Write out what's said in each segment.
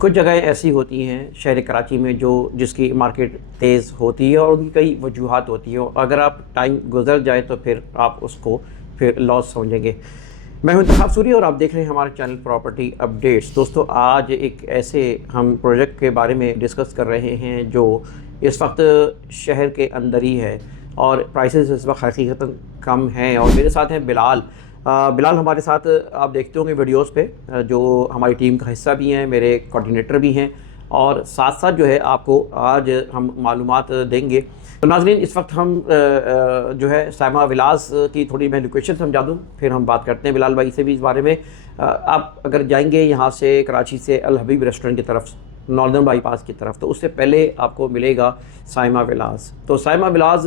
कुछ जगहें ऐसी होती हैं शहर कराची में जो जिसकी मार्केट तेज़ होती है और उनकी कई वजूहात होती हैं। अगर आप टाइम गुजर जाए तो फिर आप उसको फिर लॉस समझेंगे। मैं हूं इंतखाब सूरी और आप देख रहे हैं हमारे चैनल प्रॉपर्टी अपडेट्स। दोस्तों, आज एक ऐसे हम प्रोजेक्ट के बारे में डिस्कस कर रहे हैं जो इस वक्त शहर के अंदर ही है और प्राइसेस इस वक्त हकीकतन कम हैं। और मेरे साथ हैं बिलाल। बिलाल हमारे साथ आप देखते होंगे वीडियोस पे, जो हमारी टीम का हिस्सा भी हैं, मेरे कोऑर्डिनेटर भी हैं और साथ साथ जो है आपको आज हम मालूमात देंगे। तो नाज़रीन, इस वक्त हम जो है साइमा विलास की थोड़ी मैं लोकेशन समझा दूँ, फिर हम बात करते हैं बिलाल भाई से भी इस बारे में। आप अगर जाएंगे यहाँ से कराची से अल हबीब रेस्टोरेंट की तरफ, नॉर्दर्न बाईपास की तरफ, तो उससे पहले आपको मिलेगा साइमा विलास। तो साइमा विलास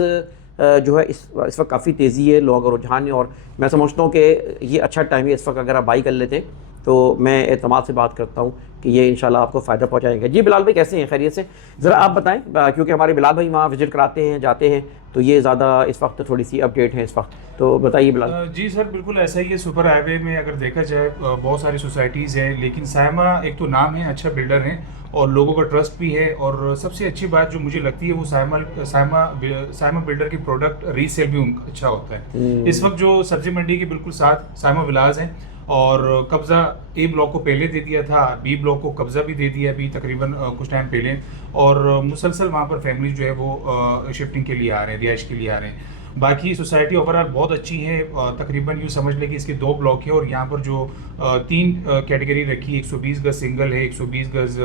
जो है इस वक्त काफ़ी तेज़ी है, लोगों का रुझान है और मैं समझता हूँ कि ये अच्छा टाइम है इस वक्त अगर आप बाई कर लेते हैं। तो मैं एतमाद से बात करता हूँ कि ये इंशाल्लाह आपको फ़ायदा पहुँचाएगा। जी बिलाल भाई, कैसे हैं? खैरियत से? ज़रा आप बताएं, क्योंकि हमारे बिलाल भाई वहाँ विज़िट कराते हैं, जाते हैं, तो ये ज़्यादा इस वक्त थोड़ी सी अपडेट है इस वक्त। तो बताइए बिलाल। जी सर, बिल्कुल ऐसा ही है। सुपर हाईवे में अगर देखा जाए बहुत सारी सोसाइटीज़ हैं, लेकिन साइमा एक तो नाम है, अच्छा बिल्डर हैं और लोगों का ट्रस्ट भी है। और सबसे अच्छी बात जो मुझे लगती है वो साइमा बिल्डर की प्रोडक्ट रीसेल भी उनका अच्छा होता है। इस वक्त जो सब्जी मंडी के बिल्कुल साथ साइमा विलास हैं और कब्ज़ा ए ब्लॉक को पहले दे दिया था, बी ब्लॉक को कब्ज़ा भी दे दिया अभी तकरीबन कुछ टाइम पहले। और मुसलसल वहाँ पर फैमिली जो है वो शिफ्टिंग के लिए आ रहे हैं, रिहाइश के लिए आ रहे हैं। बाकी सोसाइटी ओवरऑल बहुत अच्छी है। तकरीबन यूँ समझ लें कि इसके 2 ब्लॉक है और यहाँ पर जो 3 कैटेगरी रखी है, 120 गज सिंगल है, 120 गज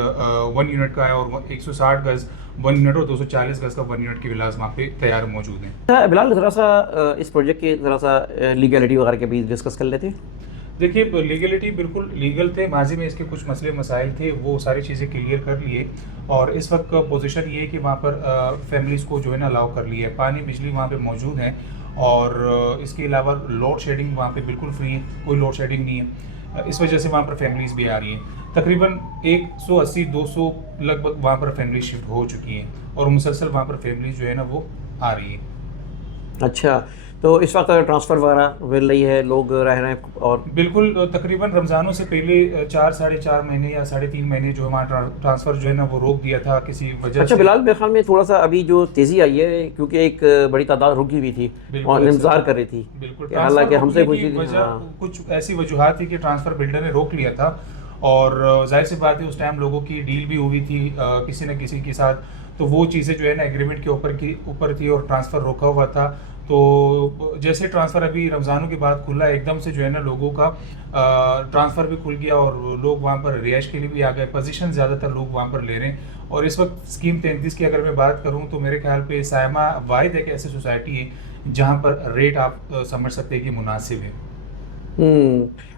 1 यूनिट का है और 160 गज 1 यूनिट और 240 गज का 1 यूनिट के विलास वहाँ पे तैयार मौजूद हैं। बिलाल, ज़रा सा इस प्रोजेक्ट के ज़रा सा लीगलिटी वगैरह के भी डिस्कस कर लेते हैं। देखिए, लीगलिटी बिल्कुल लीगल थे। माजी में इसके कुछ मसले मसाइल थे, वो सारी चीज़ें क्लियर कर लिए और इस वक्त का पोजीशन ये है कि वहाँ पर फैमिलीज़ को जो है ना अलाउ कर लिया है। पानी बिजली वहाँ पे मौजूद है और इसके अलावा लोड शेडिंग वहाँ पे बिल्कुल फ्री है, कोई लोड शेडिंग नहीं है। इस वजह से वहाँ पर फैमिलीज़ भी आ रही हैं। तकरीबन 180-200 लगभग वहाँ पर फैमिली शिफ्ट हो चुकी हैं और मुसलसल वहाँ पर फैमिलीज़ जो है ना वो आ रही है। अच्छा, तो इस वक्त ट्रांसफ़र वगैरह मिल रही है, लोग रह रहे हैं और बिल्कुल तकरीबन रमज़ानों से पहले 4 साढ़े 4 महीने या 3.5 महीने जो हमारा ट्रांसफ़र जो है ना वो रोक दिया था किसी वजह अच्छा से। बिलाल, मेरे ख्याल में थोड़ा सा अभी जो तेज़ी आई है, क्योंकि एक बड़ी तादाद रुकी हुई थी और इंतज़ार कर रही थी। बिल्कुल हालांकि हमसे की पूछी थी। वजह हाँ, कुछ ऐसी वजूहत थी कि ट्रांसफ़र बिल्डर ने रोक लिया था और जाहिर सी बात है उस टाइम लोगों की डील भी हुई थी किसी न किसी के साथ, तो वो चीज़ें जो है ना एग्रीमेंट के ऊपर थी और ट्रांसफ़र रोका हुआ था। तो जैसे ट्रांसफ़र अभी रमज़ानों के बाद खुला, एकदम से जो है ना लोगों का ट्रांसफ़र भी खुल गया और लोग वहाँ पर रिहाइश के लिए भी आ गए। पोजीशन ज़्यादातर लोग वहाँ पर ले रहे हैं और इस वक्त स्कीम 33 की अगर मैं बात करूँ तो मेरे ख्याल पे साइमा वाहिद एक ऐसी सोसाइटी है जहाँ पर रेट आप समझ सकते हैं कि मुनासिब है।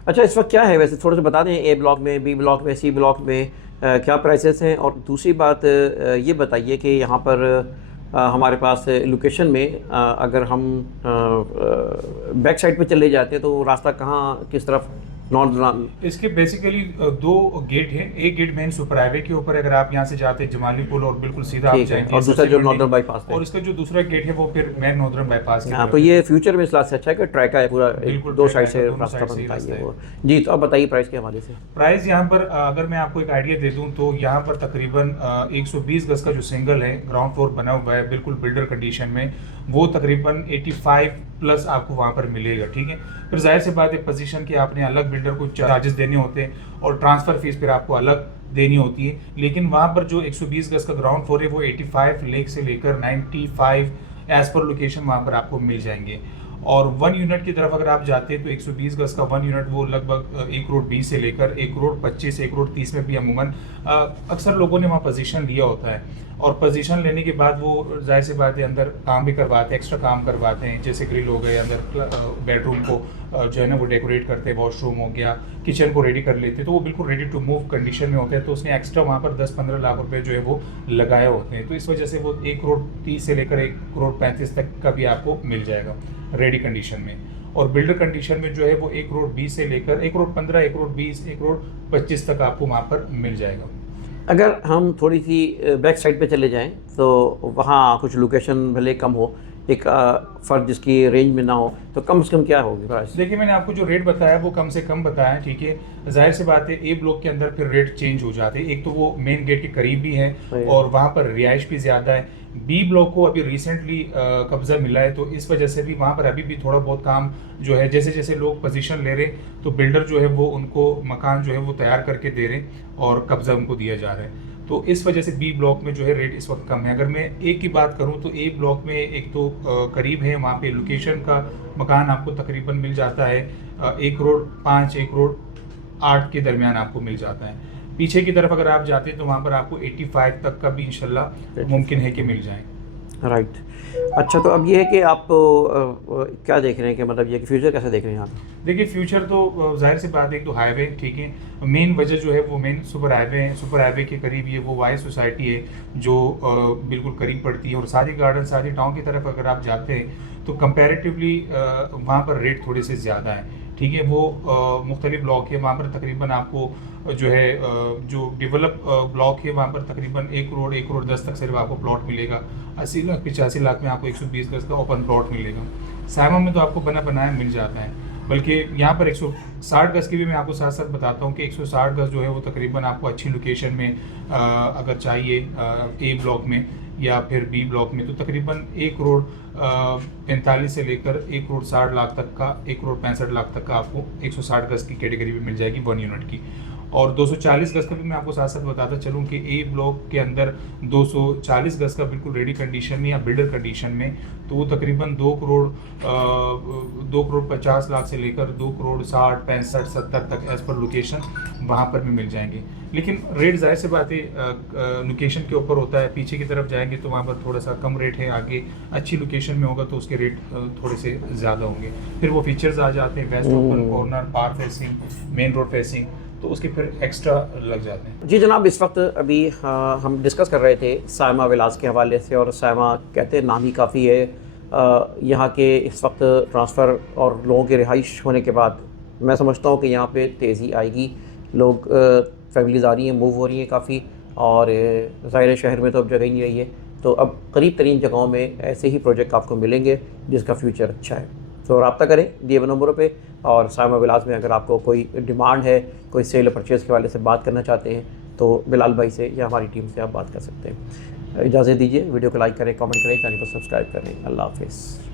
अच्छा, इस वक्त क्या है वैसे, थोड़ा सा बता दें, ए ब्लॉक में, बी ब्लॉक में, सी ब्लॉक में क्या प्राइसेस हैं। और दूसरी बात ये बताइए कि यहाँ पर हमारे पास लोकेशन में अगर हम बैक साइड पे चले जाते हैं तो रास्ता कहाँ, किस तरफ? नॉर्थ। इसके बेसिकली 2 गेट हैं। एक गेट मेन सुपर हाईवे के ऊपर, अगर आप यहाँ से जाते हैं जमाली पुल और बिल्कुल सीधा आप ठीक है, जाएंगे और दूसरा जो नॉर्दर्न बाईपास है। और इसका जो दूसरा गेट है वो फिर मेन नॉर्दर्न बाईपास की हाँ, तरफ तो है। ये फ्यूचर में इस लास्ट से अच्छा है कि ट्रैक का है पूरा, बिल्कुल दो ट्रैक साइड आएगा, से दोनों रास्ता साइड से ही बनता रास्ता है है। वो। जी, तो अब बताइए प्राइस के हवाले से। प्राइस यहाँ पर अगर मैं आपको एक आइडिया दे दूँ तो यहाँ पर तकरीबन 120 गज का जो सिंगल है, ग्राउंड फ्लोर बना हुआ है बिल्कुल बिल्डर कंडीशन में, वो तकरीबन 85 प्लस आपको वहाँ पर मिलेगा। ठीक है, फिर जाहिर सी बात है पोजीशन की आपने अलग बिल्डर को चार्जेस देने होते हैं और ट्रांसफ़र फीस फिर आपको अलग देनी होती है। लेकिन वहाँ पर जो 120 गज का ग्राउंड फ्लोर है वो 85 लेख से लेकर 95 एज पर लोकेशन वहाँ पर आपको मिल जाएंगे। और 1 यूनिट की तरफ अगर आप जाते हैं तो 120 गज का 1 यूनिट वो लगभग 1 करोड़ 20 से लेकर 1 करोड़ 25, 1 करोड़ 30 में भी अमूमन अक्सर लोगों ने वहाँ पोजीशन लिया होता है। और पोजीशन लेने के बाद वो जाहिर सी बात है अंदर काम भी करवाते हैं, एक्स्ट्रा काम करवाते हैं, जैसे ग्रिल हो गए, अंदर बेडरूम को जो है ना वो डेकोरेट करते हैं, वॉशरूम हो गया, किचन को रेडी कर लेते हैं, तो वो बिल्कुल रेडी टू मूव कंडीशन में होते हैं। तो उसने एक्स्ट्रा वहाँ पर 10-15 लाख रुपए जो है वो लगाए होते हैं। तो इस वजह से वो 1 करोड़ 30 से लेकर 1 करोड़ 35 तक का भी आपको मिल जाएगा रेडी कंडीशन में। और बिल्डर कंडीशन में जो है वो 1 करोड़ 20 से लेकर 1 करोड़ 15, 1 करोड़ 20, 1 करोड़ 25 तक आपको वहाँ पर मिल जाएगा। अगर हम थोड़ी सी बैक साइड पे चले जाएं तो वहाँ कुछ लोकेशन भले कम हो, एक फ़र्द जिसकी रेंज में ना हो, तो कम से कम क्या होगी प्राइस? देखिए, मैंने आपको जो रेट बताया वो कम से कम बताया है, ठीक है। जाहिर सी बात है, ए ब्लॉक के अंदर फिर रेट चेंज हो जाते हैं। एक तो वो मेन गेट के करीब भी है सही है। और वहाँ पर रिहाइश भी ज़्यादा है। बी ब्लॉक को अभी रिसेंटली कब्जा मिला है, तो इस वजह से भी वहाँ पर अभी भी थोड़ा बहुत काम जो है, जैसे जैसे लोग पोजीशन ले रहे, तो बिल्डर जो है वो उनको मकान जो है वो तैयार करके दे रहे और कब्जा उनको दिया जा रहा है। तो इस वजह से बी ब्लॉक में जो है रेट इस वक्त कम है। अगर मैं ए की बात करूं तो ए ब्लॉक में एक तो करीब है, वहाँ पे लोकेशन का मकान आपको तकरीबन मिल जाता है 1 करोड़ 5, 1 करोड़ 8 के दरमियान आपको मिल जाता है। पीछे की तरफ अगर आप जाते हैं तो वहाँ पर आपको 85 तक का भी इंशाल्लाह मुमकिन है कि मिल जाए। राइट। अच्छा, तो अब ये है कि आप क्या देख रहे हैं कि मतलब ये कि फ्यूचर कैसे देख रहे हैं आप? देखिए, फ्यूचर तो जाहिर सी बात है, एक तो हाईवे, ठीक है। मेन वजह जो है वो मेन सुपर हाईवे है। सुपर हाईवे के करीब ये वो वाई सोसाइटी है जो बिल्कुल करीब पड़ती है, और सारी गार्डन सारी टाउन की तरफ अगर आप जाते हैं तो कंपैरेटिवली वहाँ पर रेट थोड़े से ज़्यादा है, ठीक है। वो मुख्तलिफ ब्लॉक है, वहाँ पर तकरीबन आपको जो है जो डेवलप ब्लॉक है वहाँ पर तकरीबन 1 करोड़ 1 करोड़ 10 तक सिर्फ आपको प्लॉट मिलेगा। 80 लाख 85 लाख में आपको 120 गज का ओपन प्लॉट मिलेगा। साइमा में तो आपको बना बनाया मिल जाता है, बल्कि यहाँ पर 160 गज की भी मैं आपको साथ साथ बताता हूँ कि 160 गज जो है वो तकरीबन आपको अच्छी लोकेशन में अगर चाहिए ए ब्लॉक में या फिर बी ब्लॉक में, तो तकरीबन 1 करोड़ 45 से लेकर 1 करोड़ 60 लाख तक का, 1 करोड़ 65 लाख तक का आपको 160 गज की कैटेगरी में मिल जाएगी 1 यूनिट की। और 240 गज का भी मैं आपको साथ साथ बताता चलूँ कि ए ब्लॉक के अंदर 240 गज का बिल्कुल रेडी कंडीशन में या बिल्डर कंडीशन में, तो वो तकरीबन 2 करोड़ 50 लाख से लेकर 2 करोड़ 60 65 70 तक एज पर लोकेशन वहाँ पर भी मिल जाएंगे। लेकिन रेट जाहिर से बात है लोकेशन के ऊपर होता है। पीछे की तरफ जाएंगे तो वहाँ पर थोड़ा सा कम रेट है, आगे अच्छी लोकेशन में होगा तो उसके रेट थोड़े से ज़्यादा होंगे। फिर वो फीचर्स आ जाते हैं, वेस्ट ओपन कॉर्नर, पार फेसिंग, मेन रोड फेसिंग, तो उसके फिर एक्स्ट्रा लग जाते हैं। जी जनाब, इस वक्त अभी हम डिस्कस कर रहे थे साइमा विलास के हवाले से, और साइमा कहते हैं नाम ही काफ़ी है। यहाँ के इस वक्त ट्रांसफ़र और लोगों की रिहाइश होने के बाद मैं समझता हूँ कि यहाँ पे तेज़ी आएगी। लोग फैमिलीज़ आ रही हैं, मूव हो रही हैं काफ़ी, और ज़ाहिर शहर में तो अब जगह ही नहीं रही है, तो अब करीब तरीन जगहों में ऐसे ही प्रोजेक्ट आपको मिलेंगे जिसका फ्यूचर अच्छा है। तो रब्ता करें दिए हुए नंबरों पे। और साइमा विलास में अगर आपको कोई डिमांड है, कोई सेल परचेज़ के वाले से बात करना चाहते हैं, तो बिलाल भाई से या हमारी टीम से आप बात कर सकते हैं। इजाज़त दीजिए, वीडियो को लाइक करें, कमेंट करें, चैनल को सब्सक्राइब करें। अल्लाह हाफ़िज़।